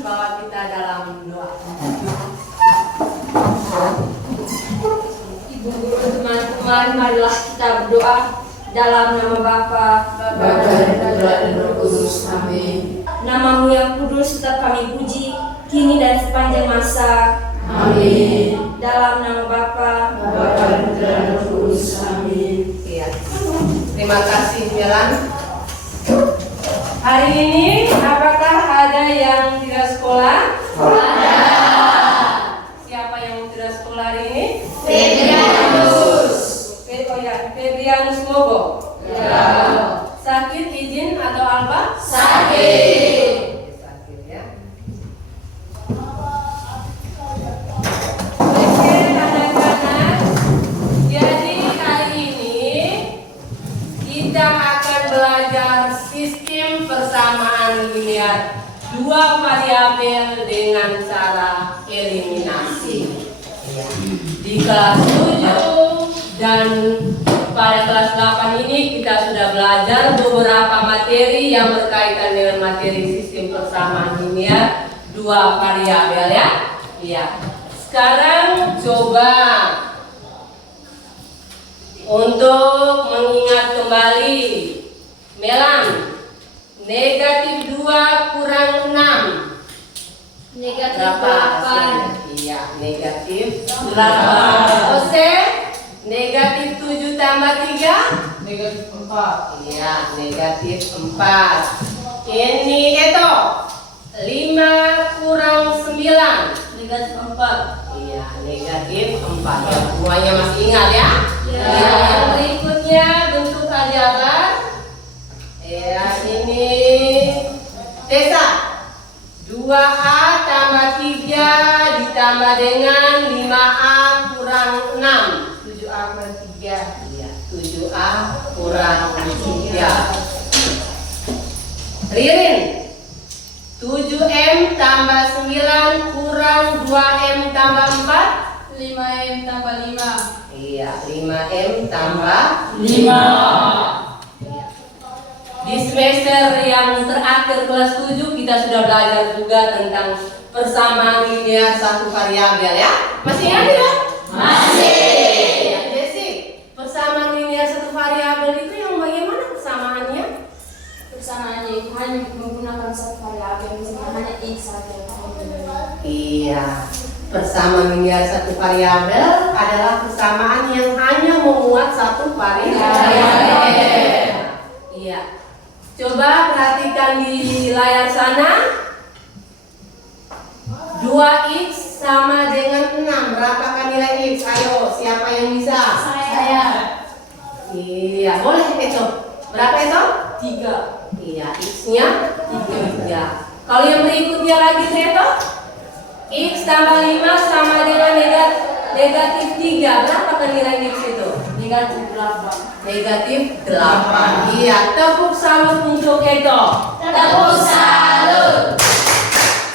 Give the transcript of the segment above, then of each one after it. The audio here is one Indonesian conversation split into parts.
bawa kita dalam doa. Ibu guru, teman-teman, marilah kita berdoa dalam nama Bapa, Bapa dan Putra dan Roh Kudus. Amin. Nama-Mu yang kudus tetap kami puji, kini dan sepanjang masa. Amin. Dalam nama Bapa, Bapa dan Putra dan Roh Kudus. Amin. Iya. Terima kasih Melan. Hari ini apakah ada yang tidak sekolah? Ada. Siapa yang tidak sekolah hari ini? Febrianus. Oh ya, Febrianus Mogo. Ya. Sakit izin atau apa? Sakit. Sakit ya. Oke, anak-anak. Jadi hari ini kita akan belajar sistem persamaan linear dua variabel dengan cara eliminasi. Di kelas 7 dan pada kelas 8 ini kita sudah belajar beberapa materi yang berkaitan dengan materi sistem persamaan linear dua variabel ya. Iya. Sekarang coba untuk mengingat kembali. Melan, negatif 2 kurang 6 negatif berapa 8. Iya, negatif 8. Ose, negatif 7 tambah 3? Negatif 4. Iya, negatif 4. Ini itu 5 kurang 9. Negatif 4. Iya, negatif 4. Ya, semuanya masih ingat ya? Ya. Yang berikutnya bentuk aljabar. Ya, ini Tesa 2A tambah 3 ditambah dengan 5A kurang 6. 7A kurang 3. Iya, 7A kurang 3. Ririn 7M tambah 9 kurang 2M tambah 4. 5M tambah 5. Iya, 5M tambah 5. Di semester yang terakhir kelas 7 kita sudah belajar juga tentang persamaan linear satu variabel ya. Masih ingat tidak? Masih. Ya, Desi, persamaan linear satu variabel itu yang bagaimana persamaannya? Persamaannya itu hanya menggunakan satu variabel, misalnya hanya X saja. Iya, persamaan linear satu variabel adalah persamaan yang hanya memuat satu variabel. Iya. Coba perhatikan di layar sana. 2x sama dengan 6. Berapakah nilai x? Ayo, siapa yang bisa? Saya. Iya, boleh itu. Berapa itu? 3. Iya, x-nya 3. Kalau yang berikutnya lagi itu x tambah 5 sama dengan negatif 3. Berapakah nilai x itu? Negatif 8. Negatif 8. Iya, tepuk salut untuk itu. Tepuk salut.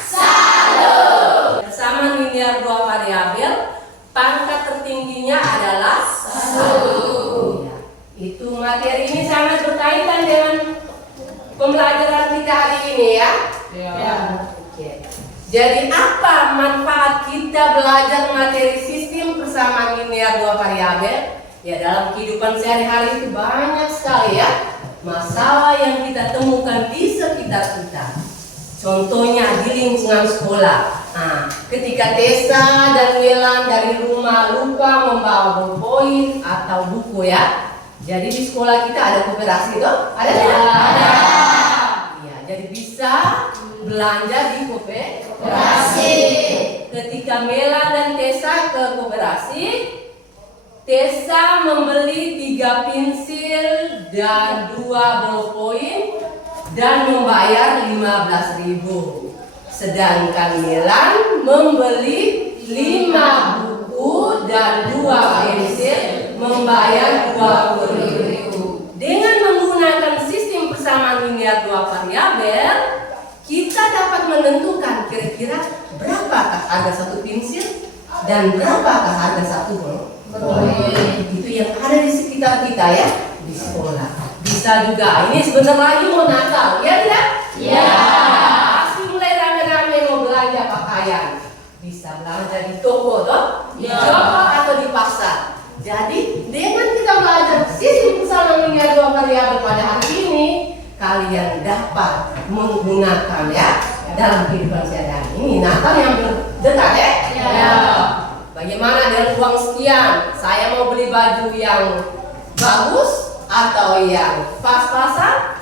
Salut. Persamaan linear dua variabel, pangkat tertingginya adalah 1. Iya. Itu materi ini sangat berkaitan dengan pembelajaran kita hari ini ya. Ya. Oke. Jadi apa manfaat kita belajar materi sistem persamaan linear dua variabel? Ya, dalam kehidupan sehari-hari itu banyak sekali ya masalah yang kita temukan di sekitar kita. Contohnya di lingkungan sekolah. Nah, ketika Tessa dan Melan dari rumah lupa membawa bolpoin atau buku ya. Jadi di sekolah kita ada koperasi tuh? Ada tidak? Ada. Iya, jadi bisa belanja di koperasi. Ketika Melan dan Tessa ke koperasi, Tessa membeli 3 pensil dan 2 ballpoint dan membayar 15.000. Sedangkan Melan membeli 5 buku dan 2 pensil membayar 20.000. Dengan menggunakan sistem persamaan linear dua variabel, kita dapat menentukan kira-kira berapakah harga satu pensil dan berapakah harga satu ballpoint. Itu yang ada di sekitar kita ya, di sekolah. Bisa juga, ini sebentar lagi mau Natal, ya tidak? Ya. Pasti mulai rame-rame menggunakan ya dalam kehidupan sehari-hari. Ini Natal yang dekat ya. Ya. Bagaimana dengan uang sekian? Saya mau beli baju yang bagus atau yang pas-pasan?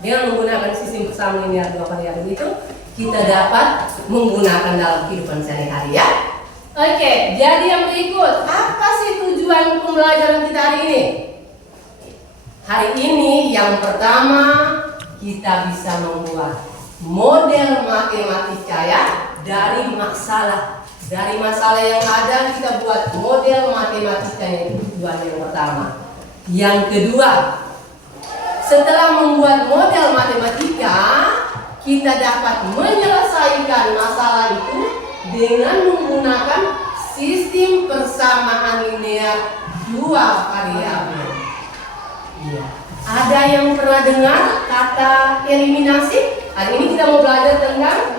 Dengan menggunakan sistem persamaan linear dua variabel itu, kita dapat menggunakan dalam kehidupan sehari-hari ya. Oke, jadi yang berikut, apa sih tujuan pembelajaran kita hari ini? Hari ini yang pertama, kita bisa membuat model matematika ya dari masalah. Dari masalah yang ada kita buat model matematikanya, itu tujuan yang pertama. Yang kedua, setelah membuat model matematika, kita dapat menyelesaikan masalah itu dengan menggunakan sistem persamaan linear dua variabel. Ya. Ada yang pernah dengar kata eliminasi? Hari ini kita mau belajar tentang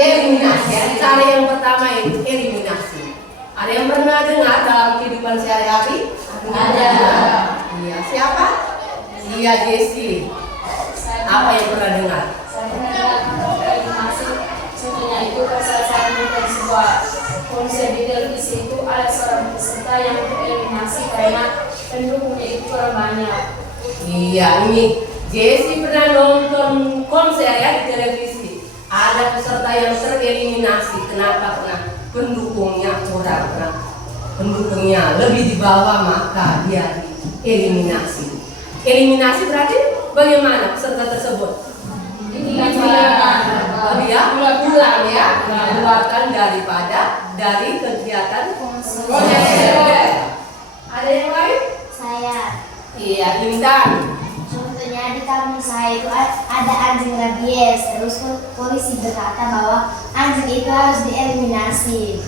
eliminasi ya. Cara yang pertama itu eliminasi. Ada yang pernah dengar dalam kehidupan sehari-hari? Ada. Iya, siapa? Iya, Jessie. Apa yang pernah dengar? Saya pernah eliminasi. Contohnya itu salah satu menonton sebuah konser di televisi itu ada seorang peserta yang tereliminasi karena pendukungnya itu kurang banyak. Iya, ini Jessie pernah nonton konser ya di televisi. Ada peserta yang tereliminasi. Kenapa? Karena pendukungnya kurang, karena pendukungnya lebih di bawah, maka dia dieliminasi. Eliminasi berarti bagaimana peserta tersebut? Pulang ya, dikeluarkan dari kegiatan konser. Ada yang lain? Saya, Iya, Intan. contohnya di kampung saya itu ada anjing rabies. Terus polisi berkata bahwa anjing itu harus dieliminasi.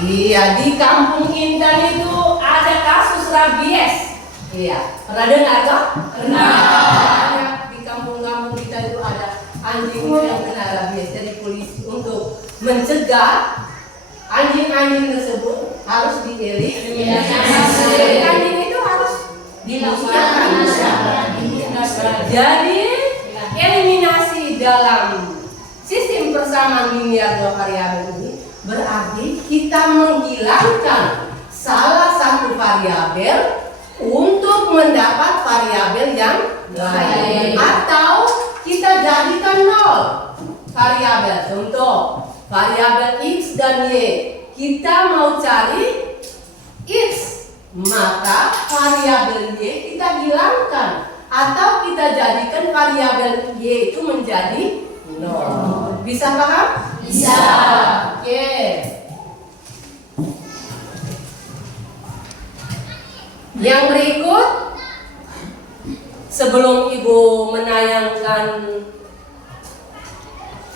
Iya, di kampung Intan itu ada kasus rabies. Iya, pernah dengar toh? Pernah. Di kampung-kampung kita itu ada anjing yang kena rabies. Jadi polisi untuk mencegah anjing-anjing tersebut harus dieliminasi. Jadi anjing itu harus dimusnahkan. Jadi eliminasi dalam sistem persamaan linear dua variabel ini berarti kita menghilangkan salah satu variabel untuk mendapat variabel yang lain, atau kita jadikan nol variabel. Contoh, variabel x dan y, kita mau cari x, maka variabel y kita hilangkan atau kita jadikan variabel y itu menjadi nol. Bisa paham? Bisa. Oke. Yang berikut, sebelum Ibu menayangkan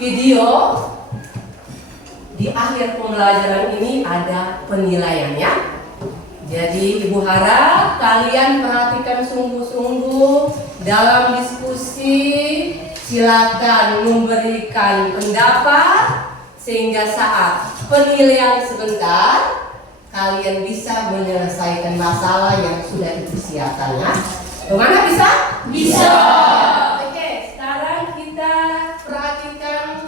video, di akhir pembelajaran ini ada penilaiannya. Jadi Ibu harap kalian perhatikan sungguh-sungguh dalam diskusi. Silakan memberikan pendapat sehingga saat penilaian sebentar kalian bisa menyelesaikan masalah yang sudah dipersiapkan ya. Bagaimana bisa? Bisa. Oke, sekarang kita perhatikan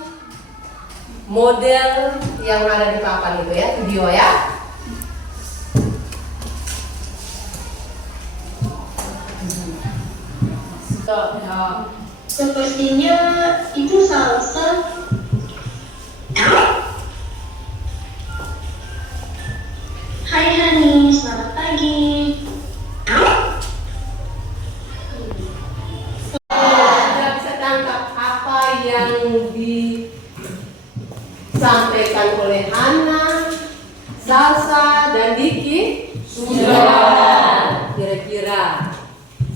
model yang ada di papan itu ya, video ya. Sepertinya itu salsa. Hai Hani, selamat pagi. Anda bisa tangkap apa yang disampaikan oleh Hana, Salsa, dan Diki? Sudah. Kira-kira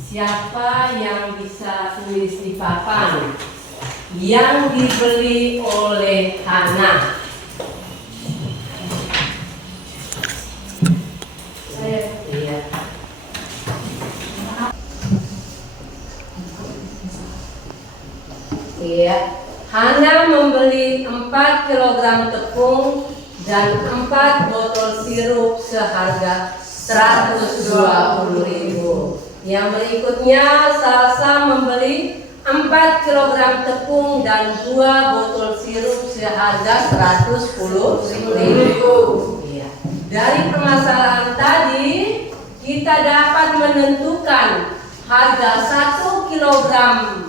siapa yang bisa tulis di papan yang dibeli oleh Hana? Iya. Iya. Hana membeli 4 kg tepung dan 4 botol sirup seharga 120.000. Yang berikutnya, Salsa membeli 4 kilogram tepung dan 2 botol sirup seharga 110.000. Iya. Dari permasalahan tadi kita dapat menentukan harga 1 kilogram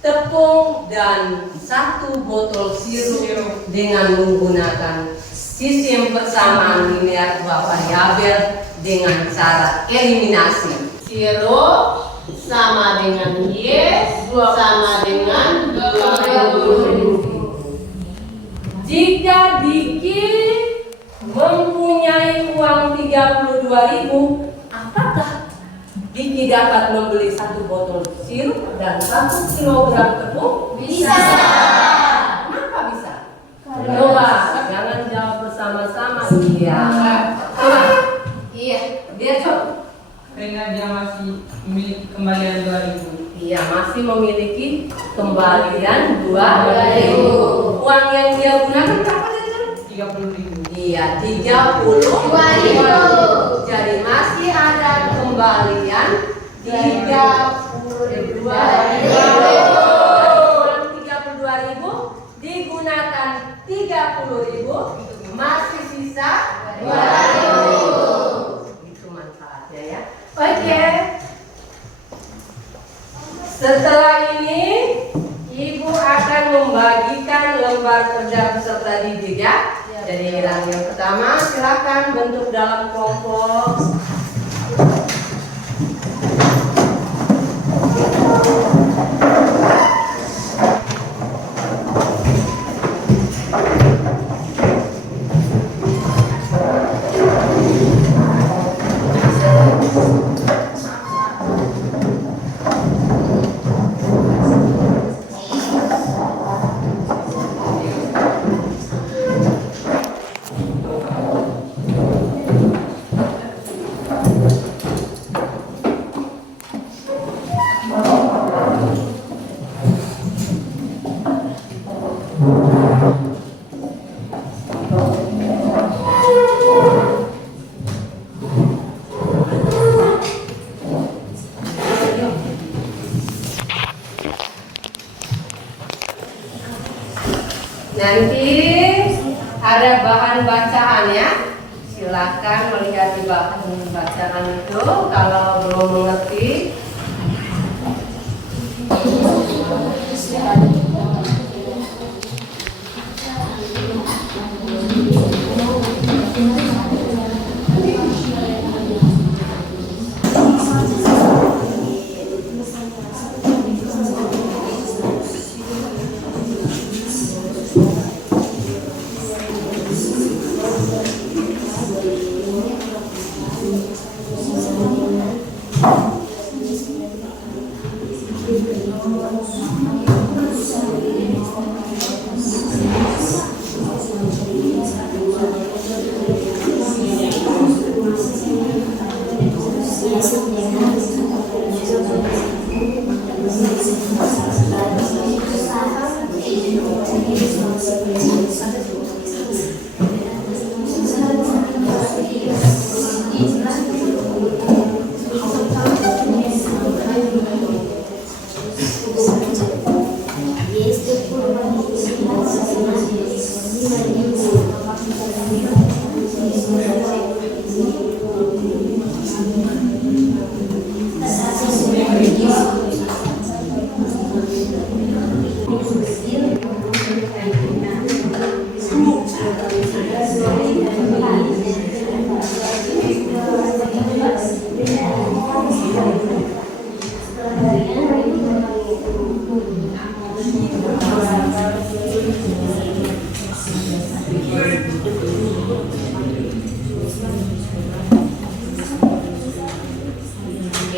tepung dan 1 botol sirup dengan menggunakan sistem persamaan linear 2 variabel dengan cara eliminasi. Sirup sama dengan Y sama dengan 20.000. Jika Diki mempunyai uang 32.000, apakah Diki dapat membeli 1 botol sirup dan 1 kilogram tepung? Bisa. Kenapa bisa? Coba, jangan jawab bersama-sama. Iya. Coba. Iya, dia coba. Karena dia masih memiliki kembalian 2.000. Iya, masih memiliki kembalian 2.000. Uang yang dia gunakan berapa itu? 30.000. Iya, 32.000. Jadi masih ada kembalian 32.000. 32.000 digunakan 30.000, masih sisa 2.000. Itu manfaatnya ya. Oke. Setelah ini Ibu akan membagikan lembar kerja peserta didik ya. Jadi yang pertama silakan bentuk dalam kelompok. Nanti ada bahan bacaan ya. Silakan melihat di bahan bacaan itu. Kalau belum mengerti,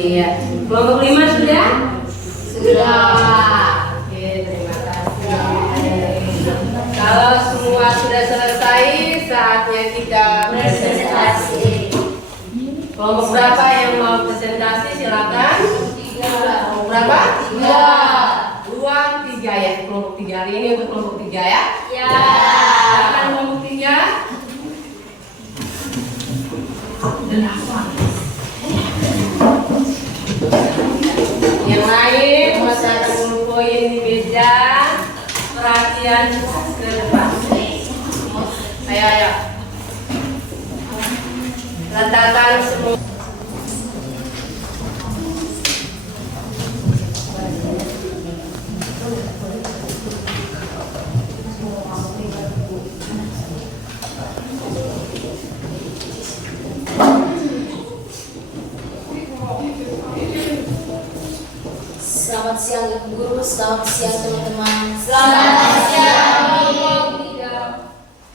iya. Kelompok 5 sudah? Sudah. Oke, terima kasih. Kalau semua sudah selesai, saatnya kita presentasi. Kelompok berapa yang mau presentasi? Silakan. 3. Kelompok berapa? 2, 3 ya. Kelompok 3 hari ini untuk kelompok 3 ya. Ya. Silakan kelompok 3. Yang lain masih akan menunggu perhatian ke depan. Ayo. Letakkan semua. Selamat siang Ibu Guru, selamat siang teman-teman. Selamat siang.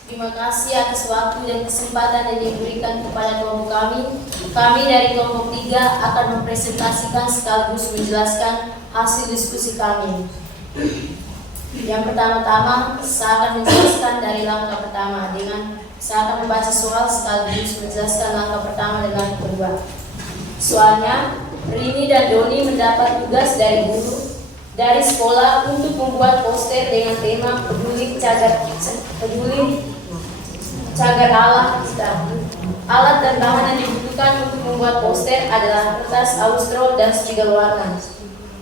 Terima kasih atas waktu dan kesempatan yang diberikan kepada kelompok kami. Kami dari kelompok 3 akan mempresentasikan sekaligus menjelaskan hasil diskusi kami. Yang pertama-tama, saya akan menjelaskan dari langkah pertama dengan saya akan membaca soal sekaligus menjelaskan langkah pertama dan langkah kedua. Soalnya, Rini dan Doni mendapat tugas dari guru dari sekolah untuk membuat poster dengan tema peduli cagar alat dan bahan yang dibutuhkan untuk membuat poster adalah kertas austro dan spidol warna.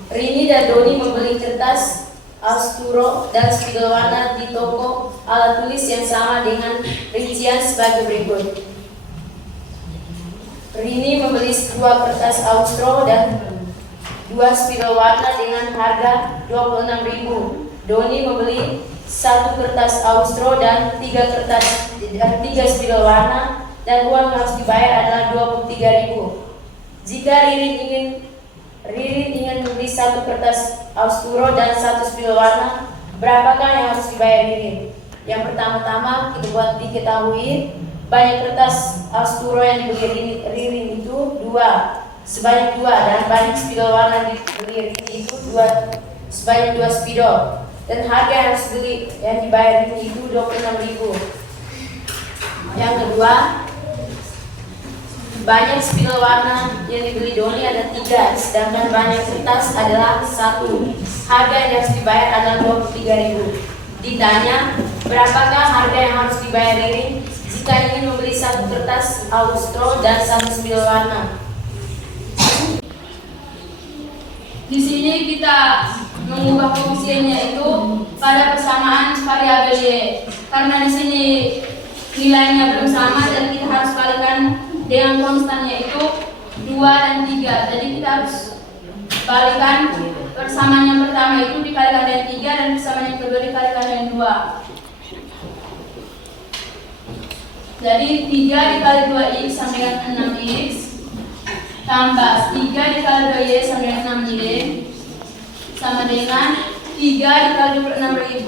Rini dan Doni membeli kertas austro dan spidol warna di toko alat tulis yang sama dengan rincian sebagai berikut. Rini membeli 2 kertas austro dan 2 spidol warna dengan harga 26.000. Doni membeli 1 kertas austro dan 3 spidol warna dan uang yang harus dibayar adalah 23.000. Jika Ririn ingin membeli 1 kertas austro dan 1 spidol warna, berapakah yang harus dibayar Ririn? Yang pertama-tama kita buat diketahui banyak kertas austro yang dibeli Ririn itu 2, sebanyak 2, dan banyak spidol warna dibeli Ririn itu sebanyak 2 spidol, dan harga yang dibayar Ririn itu 26.000. Yang kedua, banyak spidol warna yang dibeli Doni ada 3, sedangkan banyak kertas adalah 1. Harga yang harus dibayar adalah 23.000. Ditanya, berapakah harga yang harus dibayar Ririn jika ingin membeli 1 kertas austro dan 1 spidol warna? Di sini kita mengubah koefisiennya itu pada persamaan variabel y, karena di sini nilainya belum sama dan kita harus kalikan dengan konstannya itu 2 dan 3. Jadi kita harus balikan persamaan yang pertama itu dikalikan dengan 3 dan persamaan yang kedua dikalikan dengan 2. Jadi 3 dikali 2x sama dengan 6x tambah 3 dikali 2y sama dengan 6y sama dengan 3 dikali 26.000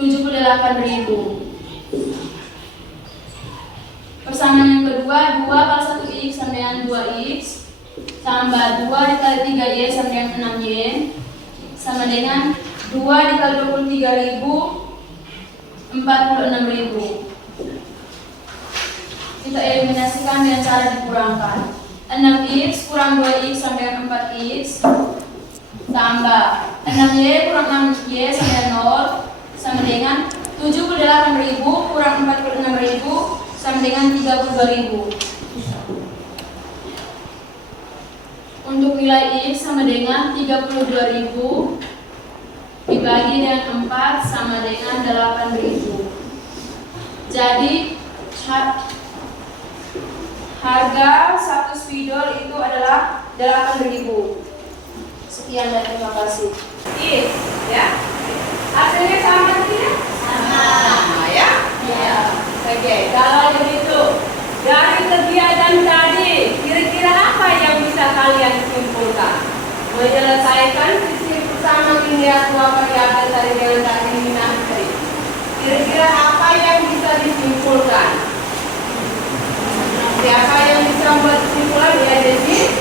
78.000. Persamaan yang kedua 2 kali 1x sama dengan 2x tambah 2 dikali 3y sama dengan 6y sama dengan 2 dikali 23.000 46.000. Kita eliminasikan dengan cara dikurangkan. 6x kurang 2x sama dengan 4x tambah 6y kurang 6y sama dengan 0 sama dengan 78.000 kurang 46.000 sama dengan 32.000. Untuk nilai x sama dengan 32.000 dibagi dengan 4 sama dengan 8.000. Jadi harga 1 spidol itu adalah 8.000. Sekian dan terima kasih. Ya. Hasilnya sama tidak? Sama ya? Ya. Oke, kalau begitu dari kegiatan tadi kira-kira apa yang bisa kalian simpulkan? Menyelesaikan sisi pertama linear 2 variabel tadi dengan eliminasi. Kira-kira apa yang bisa disimpulkan? Siapa yang bisa membuat kesimpulan ya Desi?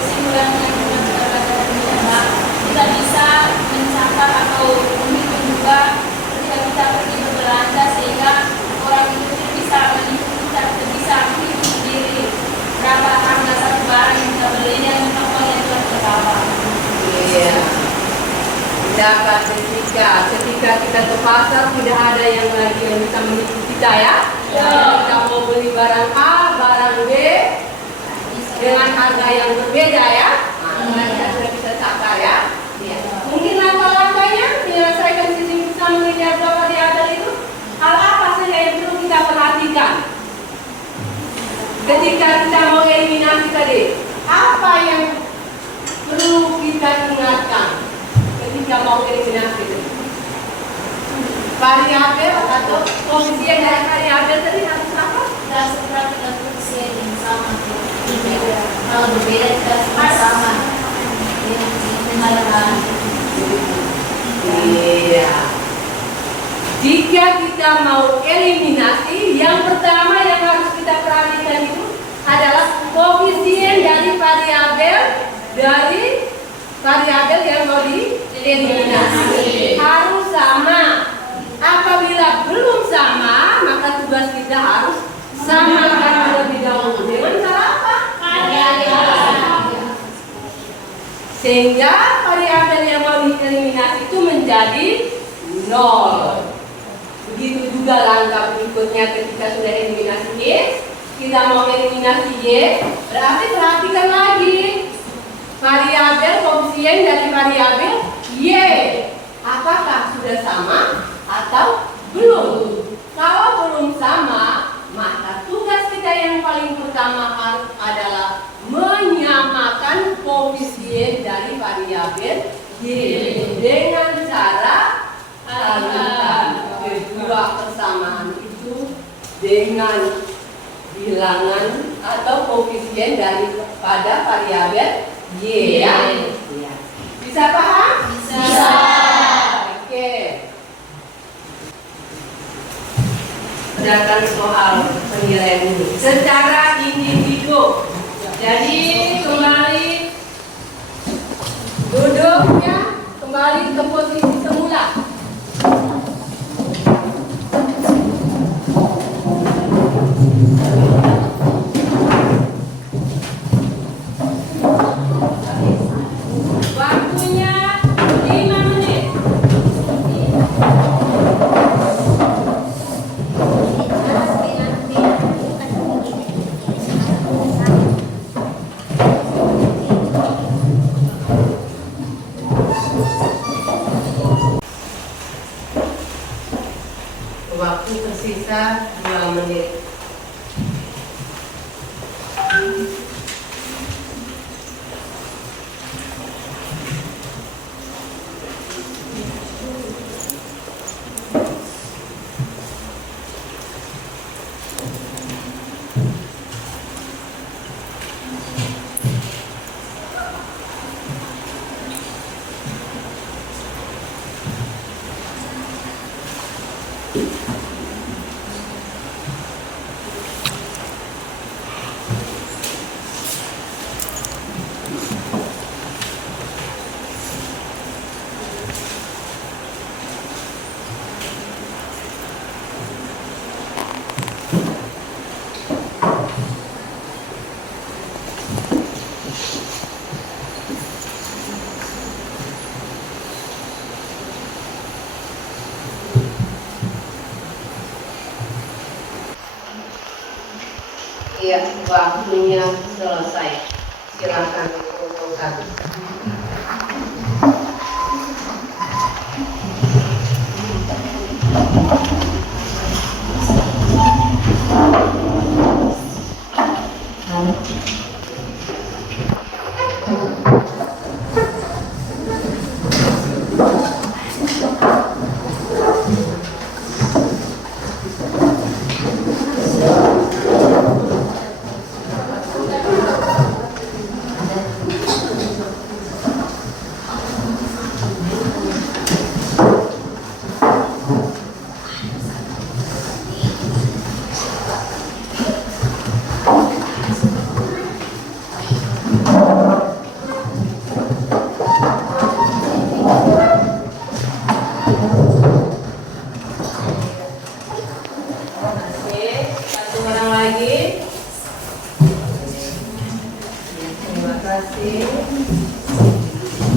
Kesimpulan yang kita bisa mencatat atau menghitung juga ketika kita pergi berbelanja sehingga orang itu bisa menghitung sendiri berapa harga satu barang yang kita beli dan totalnya itu berapa. Iya. Dapat ketika kita ke pasar tidak ada yang lagi yang bisa menipu kita ya. Kalau kita mau beli barang A, barang B dengan harga yang berbeda ya. Nah, sudah kita catat ya. Mungkin langkah-langkahnya ketika kita mau eliminasi tadi, apa yang perlu kita ingatkan ketika mau eliminasi tadi? Variabel atau koefisien dari variabel tadi harus apa? Dasar dan koefisien yang sama. Kalau berbeda kita sama. Iya. Jika kita mau eliminasi, yang pertama yang harus kita perhatikan itu adalah koefisien dari variabel yang mau dieliminasi harus sama. Apabila belum sama, maka tugas kita harus samakan terlebih dahulu. Dengan cara apa? Sehingga variabel yang mau dieliminasi itu menjadi 0. Begitu juga langkah berikutnya ketika sudah eliminasi Y, kita mau eliminasi Y, berarti perhatikan lagi variabel koefisien dari variabel Y. Apakah sudah sama atau belum? Kalau belum sama, maka tugas kita yang paling pertama harus adalah menyamakan koefisien dari variabel Y dengan cara kalikan kedua persamaan itu dengan bilangan atau koefisien daripada variabel Y ya. Bisa paham? Bisa. Oke. Berdasarkan soal penilaian ini secara individu. Jadi kembali duduknya kembali ke posisi semula. Waktunya 5 menit. Waktu tersisa 2 menit. Ya, waktunya selesai. Silakan dikumpulkan.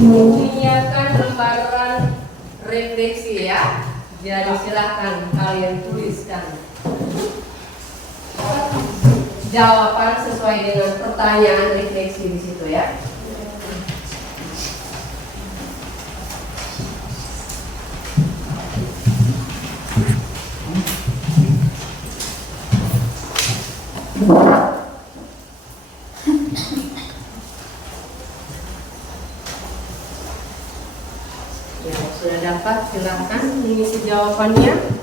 Menyiapkan lembaran refleksi ya. Jadi silahkan kalian tuliskan jawaban sesuai dengan pertanyaan refleksi di situ ya. jawabannya?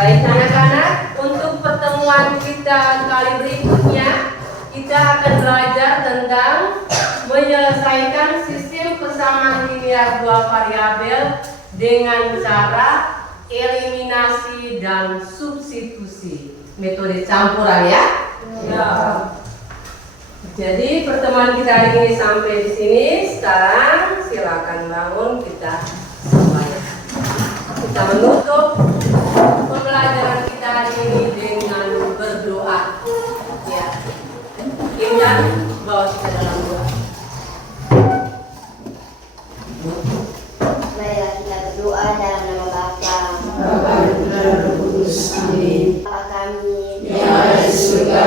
Baik anak-anak, untuk pertemuan kita kali berikutnya kita akan belajar tentang menyelesaikan sistem persamaan linear dua variabel dengan cara eliminasi dan substitusi, metode campuran ya. Ya. Jadi pertemuan kita hari ini sampai di sini. Sekarang silakan bangun, kita semuanya. Kita menutup pembelajaran kita hari ini dengan berdoa. Ya. Indah, bawa kita dalam doa. Marilah kita berdoa dalam nama Bapa, Bapa dan Putra dan Roh Kudus. Amin. Bapa kami Yang ada di surga,